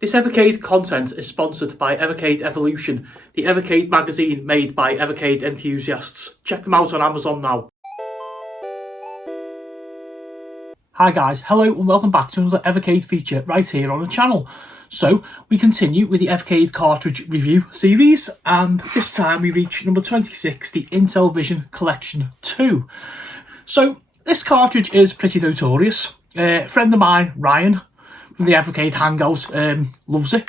This Evercade content is sponsored by Evercade Evolution, the Evercade magazine made by Evercade enthusiasts. Check them out on Amazon now. Hi guys, hello and welcome back to another Evercade feature right here on the channel. So we continue with the Evercade Cartridge review series, and this time we reach number 26, the Intellivision Collection 2. So this cartridge is pretty notorious. A friend of mine, Ryan, from the Evercade Hangout, loves it.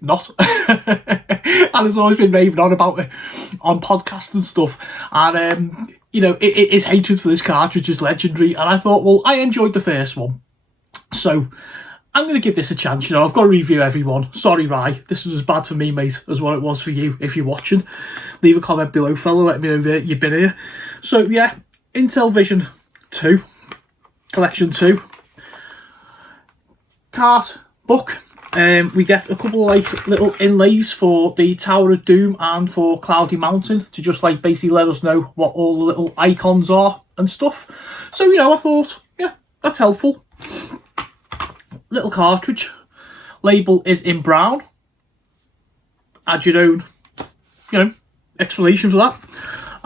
Not. And has always been raving on about it on podcasts and stuff. And, you know, his hatred for this cartridge is legendary. And I thought, well, I enjoyed the first one, so I'm going to give this a chance. You know, I've got to review everyone. Sorry, Rye, this was as bad for me, mate, as what it was for you. If you're watching, leave a comment below, fella. Let me know that you've been here. So, yeah, Intellivision 2, Collection 2. Cart book. We get a couple of like little inlays for the Tower of Doom and for Cloudy Mountain to just like basically let us know what all the little icons are and stuff. So, you know, I thought, yeah, that's helpful. Little cartridge. Label is in brown. Add your own, you know, explanation for that.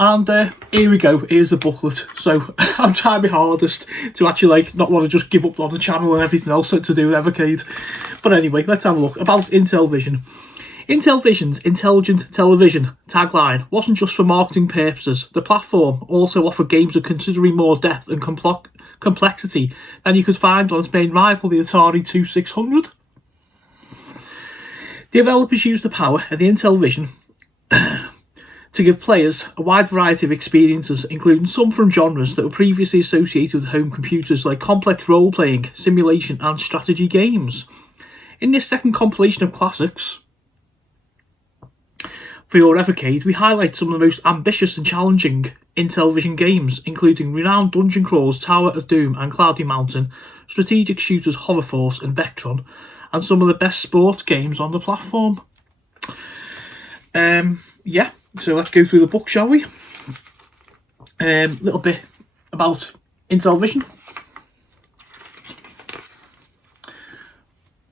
And here we go, here's the booklet. So I'm trying my hardest to actually like not want to just give up on the channel and everything else to do with Evercade. But anyway, let's have a look. About Intellivision. Intellivision's intelligent television tagline wasn't just for marketing purposes. The platform also offered games of considerably more depth and complexity than you could find on its main rival, the Atari 2600. The developers used the power of the Intellivision to give players a wide variety of experiences, including some from genres that were previously associated with home computers, like complex role-playing, simulation and strategy games. In this second compilation of classics for your Evercade, we highlight some of the most ambitious and challenging Intellivision games, including renowned dungeon crawlers Tower of Doom and Cloudy Mountain, strategic shooters Hover Force and Vectron, and some of the best sports games on the platform. Yeah. So let's go through the book, shall we? Little bit about Intellivision.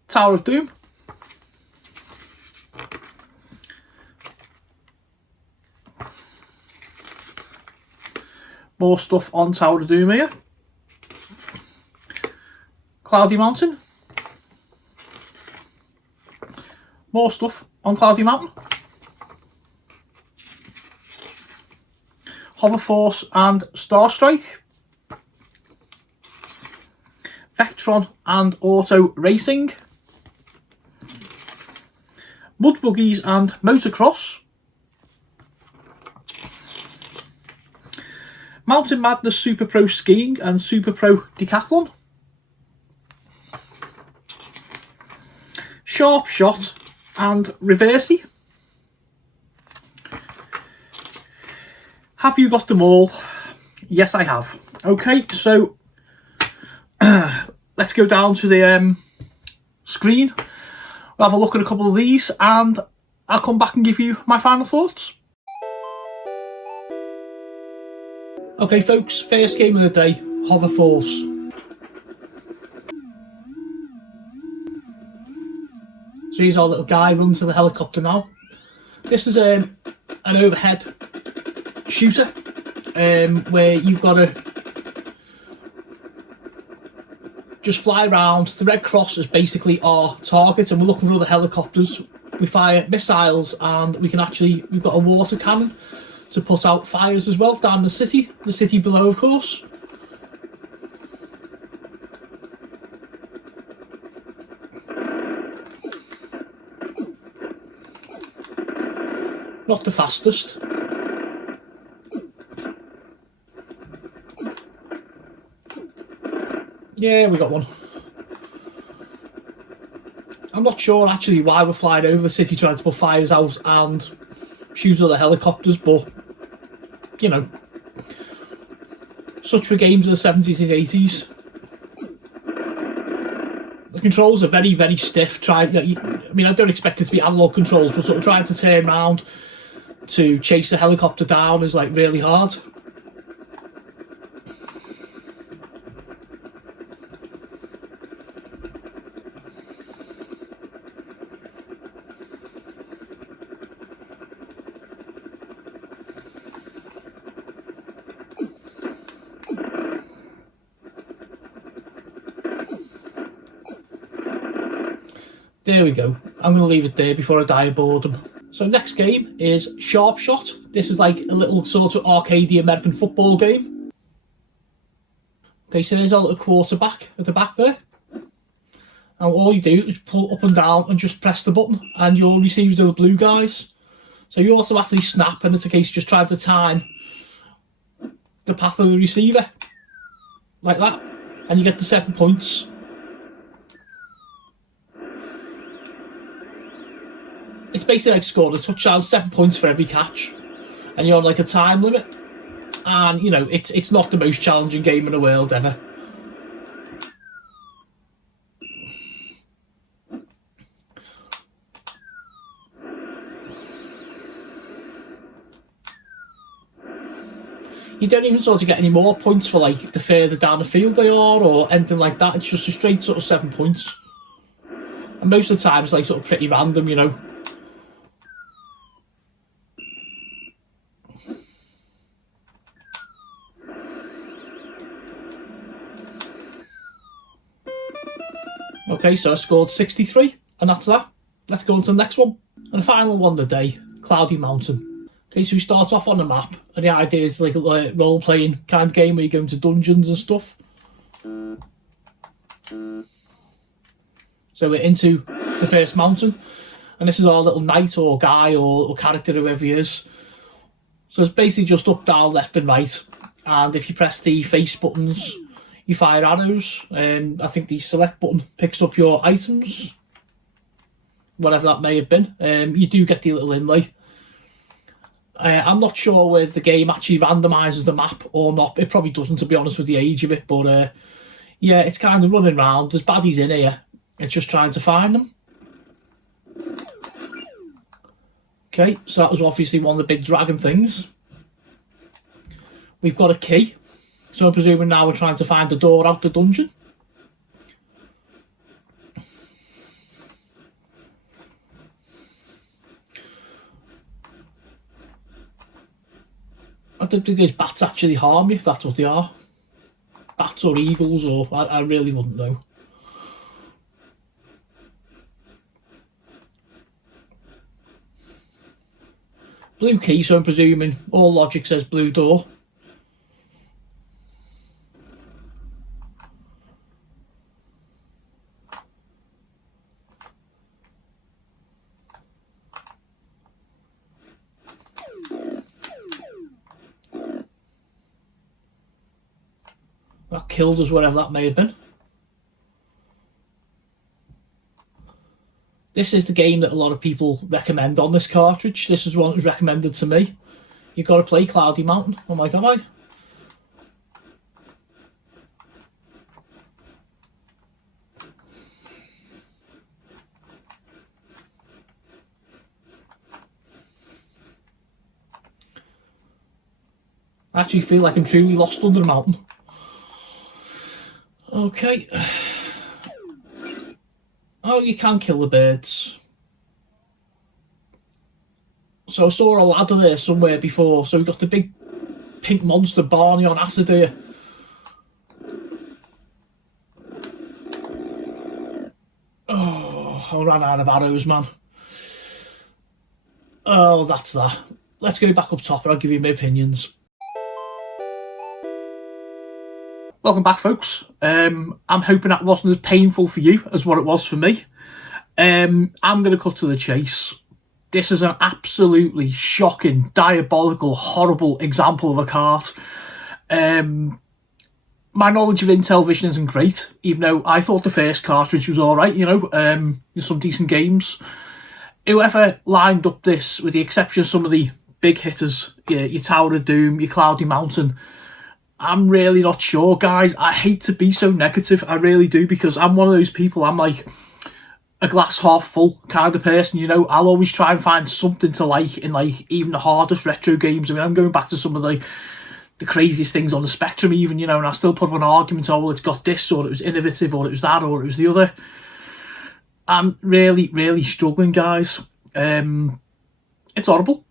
Tower of Doom. More stuff on Tower of Doom here. Cloudy Mountain. More stuff on Cloudy Mountain. Hover Force and Star Strike. Vectron and Auto Racing. Mud Buggies and Motocross. Mountain Madness Super Pro Skiing and Super Pro Decathlon. Sharp Shot and Reversey. Have you got them all? Yes, I have. Okay, so let's go down to the screen. We'll have a look at a couple of these and I'll come back and give you my final thoughts. Okay, folks, first game of the day, Hover Force. So here's our little guy, runs to the helicopter now. This is an overhead shooter where you've got to just fly around. The red cross is basically our target and we're looking for other helicopters. We fire missiles and we've got a water cannon to put out fires as well down the city below, of course. Not the fastest. Yeah, we got one. I'm not sure actually why we're flying over the city trying to put fires out and shoot other helicopters, but you know, such were games of the 70s and 80s. The controls are very, very stiff. I mean, I don't expect it to be analog controls, but sort of trying to turn around to chase a helicopter down is like really hard. There we go. I'm going to leave it there before I die of boredom. So next game is Sharp Shot. This is like a little sort of arcadey American football game. Okay, so there's a little quarterback at the back there. And all you do is pull up and down and just press the button, and your receivers are the blue guys. So you automatically snap, and it's a case of just trying to time the path of the receiver. Like that. And you get the 7 points. It's basically like scoring a touchdown, 7 points for every catch. And you're on like a time limit. And, you know, it's not the most challenging game in the world ever. You don't even sort of get any more points for like the further down the field they are or anything like that. It's just a straight sort of 7 points. And most of the time it's like sort of pretty random, you know. Okay, so I scored 63, and that's that. Let's go on to the next one. And the final one of the day, Cloudy Mountain. Okay, so we start off on the map, and the idea is like a role-playing kind of game where you go into dungeons and stuff. So we're into the first mountain, and this is our little knight or guy or character, whoever he is. So it's basically just up, down, left and right, and if you press the face buttons, you fire arrows. I think the select button picks up your items, whatever that may have been. You do get the little inlay. I'm not sure whether the game actually randomises the map or not. It probably doesn't, to be honest, with the age of it. But yeah, it's kind of running around. There's baddies in here. It's just trying to find them. Okay, so that was obviously one of the big dragon things. We've got a key. So I'm presuming now we're trying to find the door out the dungeon. I don't think those bats actually harm you, if that's what they are. Bats or eagles, or I really wouldn't know. Blue key, so I'm presuming all logic says blue door. That killed us, whatever that may have been. This is the game that a lot of people recommend on this cartridge. This is one that was recommended to me. You've got to play Cloudy Mountain. I'm like, am I? I actually feel like I'm truly lost under the mountain. Okay. Oh, you can kill the birds. So I saw a ladder there somewhere before. So we got the big pink monster Barney on acid here. Oh, I ran out of arrows, man. Oh, that's that. Let's go back up top and I'll give you my opinions. Welcome back, folks. I'm hoping that wasn't as painful for you as what it was for me. I'm going to cut to the chase. This is an absolutely shocking, diabolical, horrible example of a cart. My knowledge of Intellivision isn't great, even though I thought the first cartridge was alright, you know, there's some decent games. Whoever lined up this, with the exception of some of the big hitters, your Tower of Doom, your Cloudy Mountain, I'm really not sure, guys. I hate to be so negative, I really do, because I'm one of those people, I'm like a glass half full kind of person, you know. I'll always try and find something to like in like even the hardest retro games. I mean, I'm going back to some of the craziest things on the spectrum even, you know, and I still put up an argument, oh, well, it's got this, or it was innovative, or it was that, or it was the other. I'm really, really struggling, guys. It's horrible.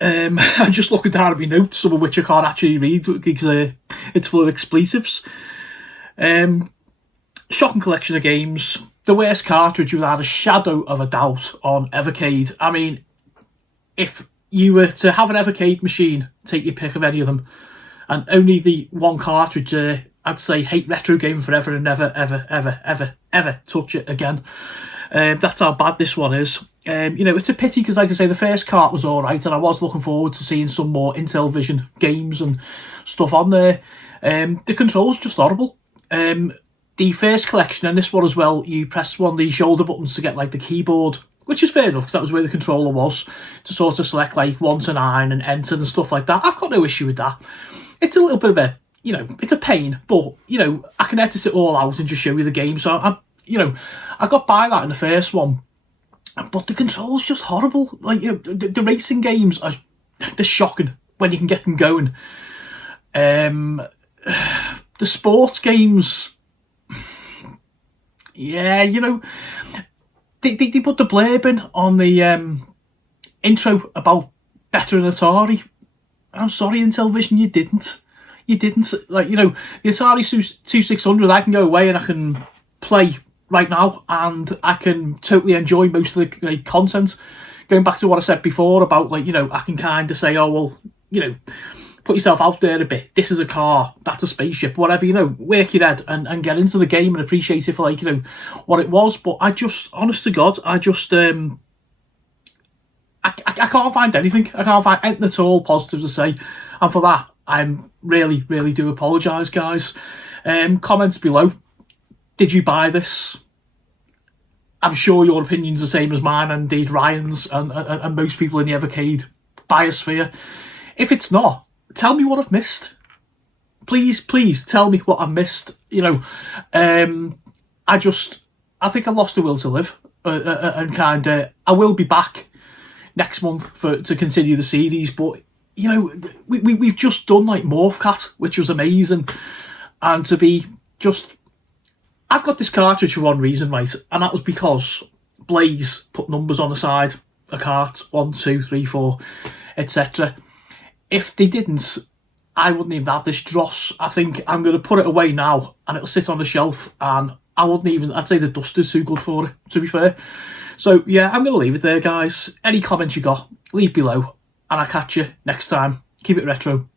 I'm just looking down at my notes, some of which I can't actually read because it's full of expletives. Shocking collection of games. the worst cartridge without a shadow of a doubt on Evercade. I mean, if you were to have an Evercade machine, take your pick of any of them, and only the one cartridge, I'd say hate retro game forever and never, ever, ever, ever, ever touch it again. That's how bad this one is. You know, it's a pity because, like I say, the first cart was all right, and I was looking forward to seeing some more Intellivision games and stuff on there. The controls just horrible. The first collection, and this one as well, you press one of the shoulder buttons to get like the keyboard, which is fair enough because that was where the controller was, to sort of select like 1 to 9 and enter and stuff like that. I've got no issue with that. It's a little bit of a, you know, it's a pain, but, you know, I can edit it all out and just show you the game. So I got by that in the first one, but the controls just horrible. Like, you know, the racing games are, they're shocking when you can get them going. The sports games, yeah, you know, they put the blurb in on the intro about better than Atari. I'm sorry, Intellivision, you didn't. You didn't. Like, you know, the Atari 2600, I can go away and I can play right now, and I can totally enjoy most of the like, content. Going back to what I said before about, like, you know, I can kind of say, oh, well, you know, put yourself out there a bit. This is a car, that's a spaceship, whatever, you know, work your head and get into the game and appreciate it for, like, you know, what it was. But I just, honest to God, I just, I can't find anything. I can't find anything at all positive to say. And for that, I'm really, really do apologise, guys. Comments below. Did you buy this? I'm sure your opinion's the same as mine, and indeed Ryan's, and most people in the Evercade biosphere. If it's not, tell me what I've missed. Please, please tell me what I've missed. You know, I think I've lost the will to live, and kind of, I will be back next month to continue the series, but, you know, we've just done like Morphcat, which was amazing, and to be just, I've got this cartridge for one reason, right, and that was because Blaze put numbers on the side, a cart, 1, 2, 3, 4, etc. If they didn't, I wouldn't even have this dross. I think I'm going to put it away now, and it'll sit on the shelf, and I wouldn't even, I'd say the dust is too good for it, to be fair. So yeah, I'm going to leave it there, guys. Any comments you got, leave below, and I'll catch you next time. Keep it retro.